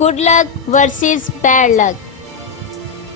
Good luck versus bad luck.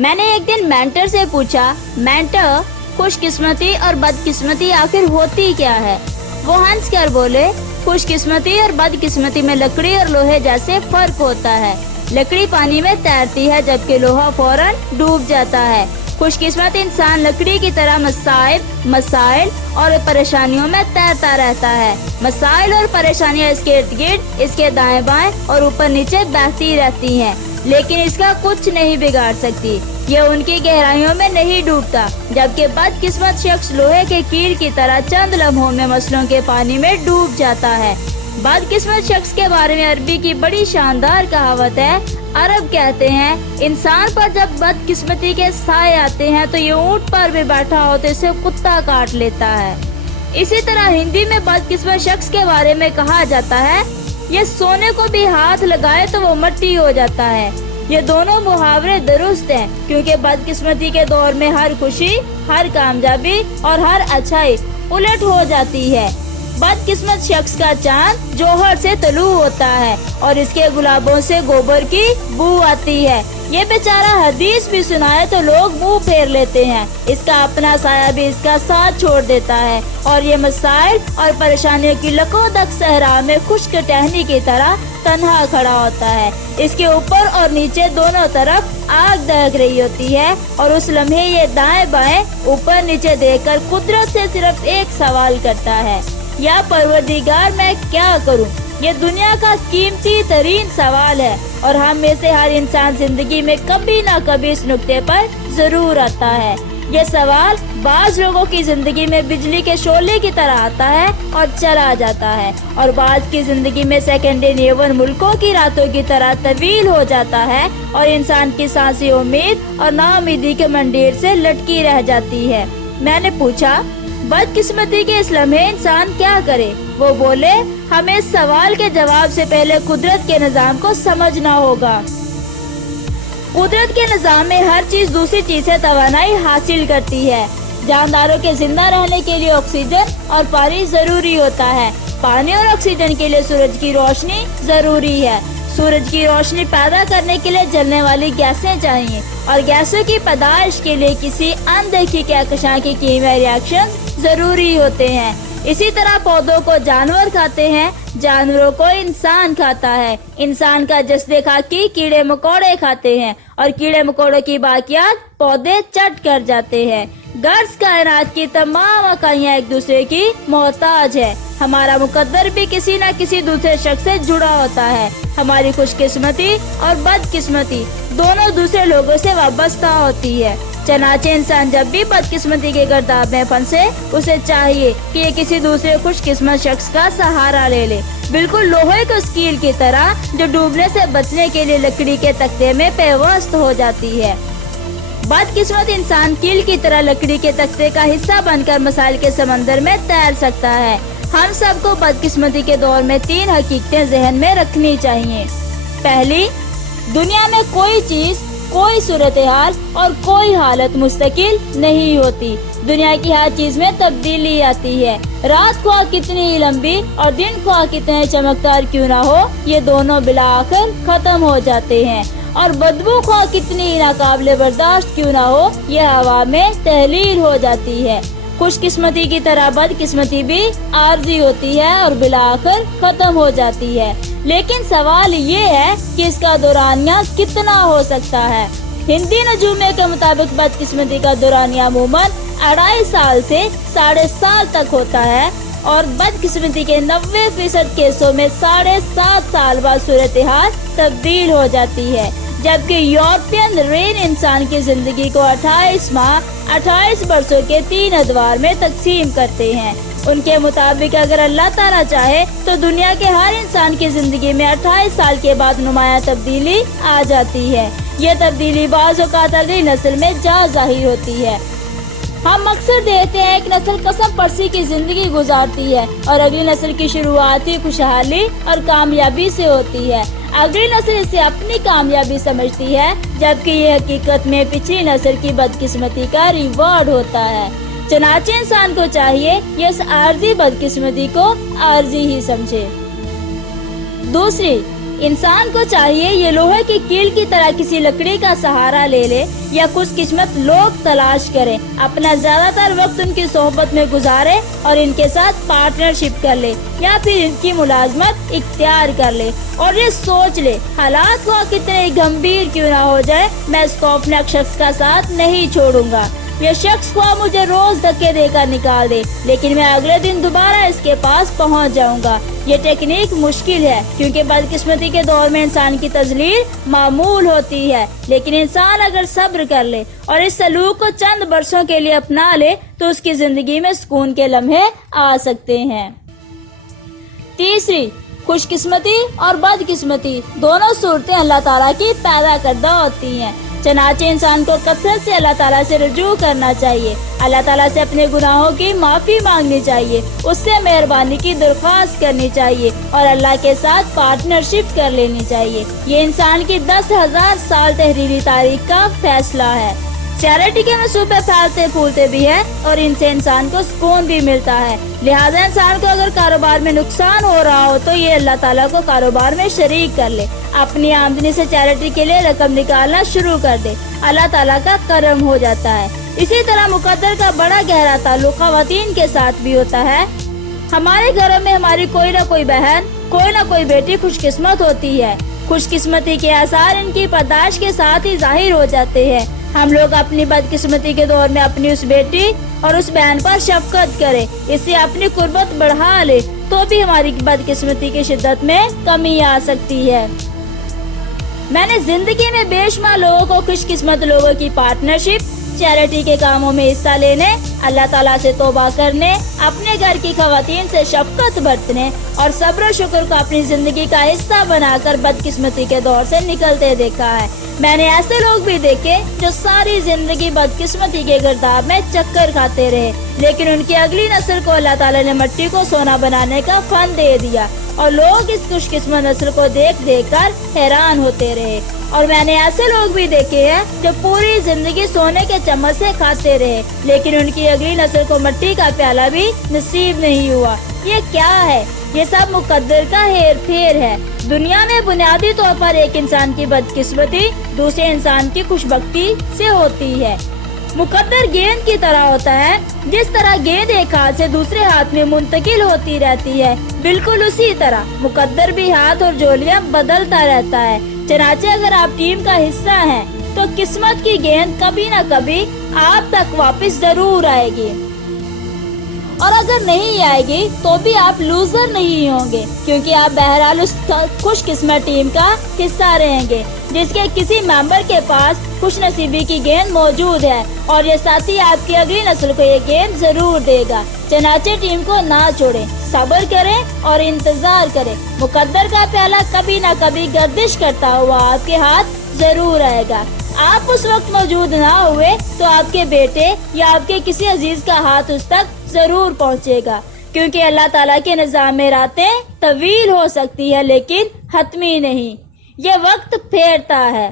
मैंने एक दिन मेंटर से पूछा, मेंटर खुशकिस्मती और बदकिस्मती आखिर होती क्या है? वो हंस कर बोले, खुशकिस्मती और बदकिस्मती में लकड़ी और लोहे जैसे फर्क होता है। लकड़ी पानी में तैरती है जबकि लोहा फौरन डूब जाता है। खुशकिस्मत इंसान लकड़ी की तरह मसाइल और परेशानियों में तैरता रहता है। मसाइल और परेशानियां इसके इर्द गिर्द, इसके दाएं बाएं और ऊपर नीचे बहती रहती हैं, लेकिन इसका कुछ नहीं बिगाड़ सकती। ये उनकी गहराइयों में नहीं डूबता। जबकि बदकिस्मत शख्स लोहे के कील की तरह चंद लम्हों में मसलों के पानी में डूब जाता है। बदकिस्मत शख्स के बारे में अरबी की बड़ी शानदार कहावत है। अरब कहते हैं, इंसान पर जब बदकिस्मती के साए आते हैं तो ये ऊंट पर भी बैठा हो तो इसे कुत्ता काट लेता है। इसी तरह हिंदी में बदकिस्मत शख्स के बारे में कहा जाता है, ये सोने को भी हाथ लगाए तो वो मट्टी हो जाता है। ये दोनों मुहावरे दुरुस्त हैं, क्योंकि बदकिस्मती के दौर में हर खुशी, हर कामयाबी और हर अच्छाई उलट हो जाती है। बदकिस्मत शख्स का चांद जौहर से तलू होता है और इसके गुलाबों से गोबर की बू आती है। ये बेचारा हदीस भी सुनाए तो लोग मुंह फेर लेते हैं। इसका अपना साया भी इसका साथ छोड़ देता है और ये मसाइल और परेशानियों की लकोदक सहरा में खुश्क टहनी की तरह तन्हा खड़ा होता है। इसके ऊपर और नीचे दोनों तरफ आग दहक रही होती है और उस लम्हे ये दाएं बाएं ऊपर नीचे देखकर कुदरत से सिर्फ एक सवाल करता है, या परवरदिगार मैं क्या करूं? ये दुनिया का कीमती तरीन सवाल है और हम में से हर इंसान जिंदगी में कभी ना कभी इस नुक्ते पर जरूर आता है। ये सवाल बाज लोगों की जिंदगी में बिजली के शोले की तरह आता है और चला जाता है, और बाज की जिंदगी में सेकंड मुल्कों की रातों की तरह तवील हो जाता है और इंसान की सांसें उम्मीद और नाउमीदी के मंडीर से लटकी रह जाती है। मैंने पूछा, बदकिस्मती के इस लम्हे इंसान क्या करे? वो बोले, हमें इस सवाल के जवाब से पहले कुदरत के निजाम को समझना होगा। कुदरत के निजाम में हर चीज दूसरी चीज से तवानाई हासिल करती है। जानदारों के जिंदा रहने के लिए ऑक्सीजन और पानी जरूरी होता है। पानी और ऑक्सीजन के लिए सूरज की रोशनी जरूरी है। सूरज की रोशनी पैदा करने के लिए जलने वाली गैसें चाहिए और गैसों की पैदाइश के लिए किसी अनदेखी कहकशां की कीमियाई रिएक्शन जरूरी होते हैं। इसी तरह पौधों को जानवर खाते हैं, जानवरों को इंसान खाता है, इंसान का जस्दे खाकी कीड़े मकोड़े खाते हैं और कीड़े मकोड़ों की बाकियात पौधे चट कर जाते हैं। गर्ज कायनात की तमाम इकाइयां एक दूसरे की मोहताज है। हमारा मुकद्दर भी किसी न किसी दूसरे शख्स से जुड़ा होता है। हमारी खुशकिस्मती और बदकिस्मती दोनों दूसरे लोगों से वाबस्ता होती है। चनाचे इंसान जब भी बदकिस्मती के गर्दाब में फंसे, उसे चाहिए कि ये किसी दूसरे खुशकिस्मत शख्स का सहारा ले ले, बिल्कुल लोहे के कील की तरह जो डूबने से बचने के लिए लकड़ी के तख्ते में पेवस्त हो जाती है। बदकिस्मत इंसान कील की तरह लकड़ी के तख्ते का हिस्सा बनकर मसाइल के समंदर में तैर सकता है। हम सबको बदकिस्मती के दौर में 3 हकीकतें जहन में रखनी चाहिए। पहली, दुनिया में कोई चीज, कोई सूरत हाल और कोई हालत मुस्तकिल नहीं होती। दुनिया की हर चीज में तब्दीली आती है। रात ख्वाह कितनी ही लंबी और दिन ख्वाह कितने चमकदार क्यों ना हो, ये दोनों बिला आखिर खत्म हो जाते हैं। और बदबू ख्वाह कितनी ही नाकाबिले बर्दाश्त क्यों ना हो, ये हवा में तहलील हो जाती है। खुशकिस्मती की तरह बदकिस्मती भी आर्जी होती है और बिला आखिर खत्म हो जाती है। लेकिन सवाल ये है कि इसका दौरानिया कितना हो सकता है। हिंदी नजूमे के मुताबिक बदकिस्मती का दौरानिया अमूमन 2.5 साल से 7.5 तक होता है और बदकिस्मती के 90% केसों में 7.5 साल बाद सूरत हाल तब्दील हो जाती है। जबकि यूरोपियन रेन इंसान की जिंदगी को 28 माह 28 वर्षों के 3 अदवार में तकसीम करते हैं। उनके मुताबिक अगर अल्लाह ताला चाहे तो दुनिया के हर इंसान की जिंदगी में 28 साल के बाद नुमाया तब्दीली आ जाती है। ये तब्दीली बाज़ औक़ात अगली नस्ल में जा ज़ाहिर होती है। हम अक्सर देखते हैं एक नस्ल कसम परसी की जिंदगी गुजारती है और अगली नस्ल की शुरुआत ही खुशहाली और कामयाबी से होती है। अगली नस्ल इसे अपनी कामयाबी समझती है, जबकि ये हकीकत में पिछली नस्ल की बदकिस्मती का रिवॉर्ड होता है। चनाचे इंसान को चाहिए ये इस आर्जी बदकिस्मती को आर्जी ही समझे। दूसरी, انسان کو چاہیے یہ لوہے کی کیل کی طرح کسی لکڑی کا سہارا لے لے یا خوش قسمت لوگ تلاش کرے، اپنا زیادہ تر وقت ان کی صحبت میں گزارے اور ان کے ساتھ پارٹنرشپ کر لے یا پھر ان کی ملازمت اختیار کر لے اور یہ سوچ لے حالات کو کتنے گمبھیر کیوں نہ ہو جائے، میں اس خوفناک شخص کا ساتھ نہیں چھوڑوں گا۔ یہ شخص کو مجھے روز دھکے دے کر نکال دے لیکن میں اگلے دن دوبارہ اس کے پاس پہنچ جاؤں گا۔ یہ ٹیکنیک مشکل ہے کیونکہ بدقسمتی کے دور میں انسان کی تذلیل معمول ہوتی ہے، لیکن انسان اگر صبر کر لے اور اس سلوک کو چند برسوں کے لیے اپنا لے تو اس کی زندگی میں سکون کے لمحے آ سکتے ہیں۔ تیسری، خوش قسمتی اور بد قسمتی دونوں صورتیں اللہ تعالیٰ کی پیدا کردہ ہوتی ہیں، چنانچہ انسان کو کثرت سے اللہ تعالیٰ سے رجوع کرنا چاہیے، اللہ تعالیٰ سے اپنے گناہوں کی معافی مانگنی چاہیے، اس سے مہربانی کی درخواست کرنی چاہیے اور اللہ کے ساتھ پارٹنرشپ کر لینی چاہیے۔ یہ انسان کی 10,000 سال تحریری تاریخ کا فیصلہ ہے۔ چیریٹی کے منصوبے پھیلتے پھولتے بھی ہیں اور ان سے انسان کو سکون بھی ملتا ہے، لہذا انسان کو اگر کاروبار میں نقصان ہو رہا ہو تو یہ اللہ تعالیٰ کو کاروبار میں شریک کر لے، اپنی آمدنی سے چیریٹی کے لیے رقم نکالنا شروع کر دے، اللہ تعالیٰ کا کرم ہو جاتا ہے۔ اسی طرح مقدر کا بڑا گہرا تعلق خواتین کے ساتھ بھی ہوتا ہے۔ ہمارے گھروں میں ہماری کوئی نہ کوئی بہن، کوئی نہ کوئی بیٹی خوش قسمت ہوتی ہے، خوش قسمتی کے آثار ان کی پرداش کے ساتھ ہی ظاہر ہو جاتے ہیں۔ ہم لوگ اپنی بدقسمتی کے دور میں اپنی اس بیٹی اور اس بہن پر شفقت کریں، اس سے اپنی قربت بڑھا لے تو بھی ہماری بدقسمتی کی شدت میں کمی آ سکتی ہے۔ میں نے زندگی میں بے شمار لوگوں کو خوش قسمت لوگوں کی پارٹنرشپ، چیریٹی کے کاموں میں حصہ لینے، اللہ تعالیٰ سے توبہ کرنے، اپنے گھر کی خواتین سے شفقت برتنے اور صبر و شکر کو اپنی زندگی کا حصہ بنا کر بدقسمتی کے دور سے نکلتے دیکھا ہے۔ میں نے ایسے لوگ بھی دیکھے جو ساری زندگی بدقسمتی کے گرداب میں چکر کھاتے رہے، لیکن ان کی اگلی نسل کو اللہ تعالیٰ نے مٹی کو سونا بنانے کا فن دے دیا اور لوگ اس خوش قسمت نسل کو دیکھ دیکھ کر حیران ہوتے رہے۔ اور میں نے ایسے لوگ بھی دیکھے ہیں جو پوری زندگی سونے کے چمچ سے کھاتے رہے، لیکن ان کی اگلی نسل کو مٹی کا پیالہ بھی نصیب نہیں ہوا۔ یہ کیا ہے؟ یہ سب مقدر کا ہیر پھیر ہے۔ دنیا میں بنیادی طور پر ایک انسان کی بدقسمتی دوسرے انسان کی خوش بختی سے ہوتی ہے۔ مقدر گیند کی طرح ہوتا ہے، جس طرح گیند ایک ہاتھ سے دوسرے ہاتھ میں منتقل ہوتی رہتی ہے، بالکل اسی طرح مقدر بھی ہاتھ اور جولیاں بدلتا رہتا ہے۔ چنانچہ اگر آپ ٹیم کا حصہ ہیں تو قسمت کی گیند کبھی نہ کبھی آپ تک واپس ضرور آئے گی، اور اگر نہیں آئے گی تو بھی آپ لوزر نہیں ہوں گے، کیونکہ آپ بہرحال اس خوش قسمت ٹیم کا حصہ رہیں گے جس کے کسی ممبر کے پاس خوش نصیبی کی گیند موجود ہے، اور یہ ساتھی آپ کی اگلی نسل کو یہ گیند ضرور دے گا۔ چنانچہ ٹیم کو نہ چھوڑیں، صبر کریں اور انتظار کریں، مقدر کا پیالہ کبھی نہ کبھی گردش کرتا ہوا آپ کے ہاتھ ضرور آئے گا۔ آپ اس وقت موجود نہ ہوئے تو آپ کے بیٹے یا آپ کے کسی عزیز کا ہاتھ اس تک ضرور پہنچے گا، کیونکہ اللہ تعالیٰ کے نظام میں راتیں طویل ہو سکتی ہے لیکن حتمی نہیں۔ یہ وقت پھیرتا ہے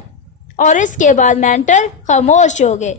اور اس کے بعد مینٹر خاموش ہو گئے۔